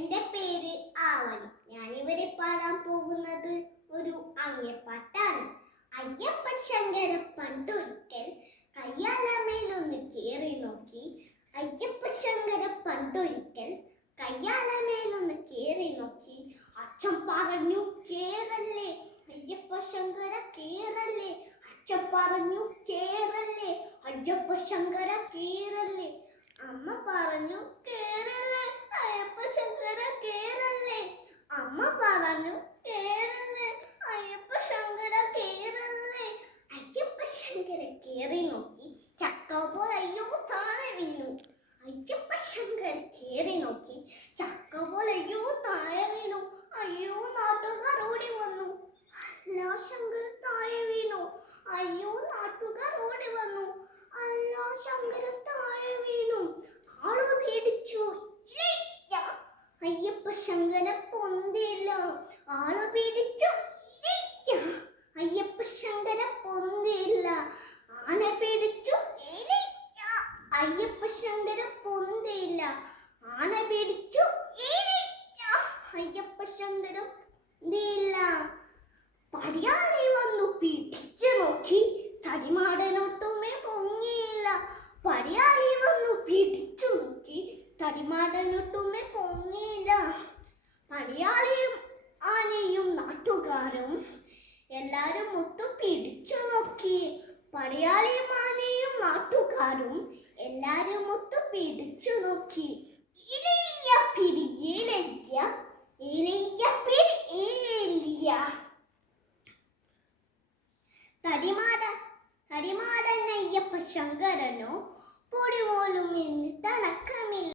എൻ്റെ പേര് ആവണി. ഞാനിവിടെ പാടാൻ പോകുന്നത് ഒരു അങ്ങപ്പാട്ടാണ്. അയ്യപ്പ ശങ്കര പണ്ടൊരിക്കൽ കയ്യാലമേലൊന്ന് കേറി നോക്കി. അയ്യപ്പ ശങ്കര പണ്ടൊരിക്കൽ കയ്യാലമേലൊന്ന് കേറി നോക്കി. അച്ഛൻ പറഞ്ഞു കേറല്ലേ അയ്യപ്പ ശങ്കര കേറല്ലേ. അച്ഛൻ പറഞ്ഞു കേറല്ലേ അയ്യപ്പ ശങ്കര കേറല്ലേ. അമ്മ പറഞ്ഞു കേറല്ലേ അയ്യപ്പ ശങ്കര കേറല്ലേ. അമ്മ പറഞ്ഞു കേറല്ലേ അയ്യപ്പ ശങ്കര കേറല്ലേ. അയ്യപ്പ ശങ്കര കേറി നോക്കി. ചക്ക പോലെ അയ്യോ താഴെ വീണു. അയ്യപ്പ ശങ്കര കേറി നോക്കി. ചക്ക പോലെ അയ്യോ താഴെ വീണു. അയ്യോ നാട്ടുകാർ ഓടി വന്നു. അല്ല ശങ്കര താഴെ വീണു. അയ്യോ നാട്ടുകാർ ഓടി വന്നു. അല്ല ശങ്കര താഴെ വീണു. ആളോ പേടിച്ചു. അയ്യപ്പ ശങ്കര പൊന്തില്ല. ആളോ പേടിച്ചു. അയ്യപ്പ ശങ്കര പൊന്തില്ല. ആന പേടിച്ചു. അയ്യപ്പ ശങ്കര പൊന്തില്ല. ആന പേടിച്ചു. അയ്യപ്പ ശങ്കര പൊന്തില്ല. പടിയാളി വന്നു പിടിച്ചു നോക്കി. തടിമാടനൊട്ടുമേ പൊങ്ങിയില്ല. പടിയാളി വന്നു പിടിച്ചു നോക്കി. തടിമാടനൊട്ടുമേ പൊങ്ങിയില്ല. പടിയാളിയും ആനയും നാട്ടുകാരും എല്ലാരും ഒത്തും പിടിച്ചു നോക്കി. പടിയാളിയും ആനയും നാട്ടുകാരും എല്ലാരും ഒത്തും പിടിച്ചു നോക്കി. ഇലയ പിടിയിലെത്തിയ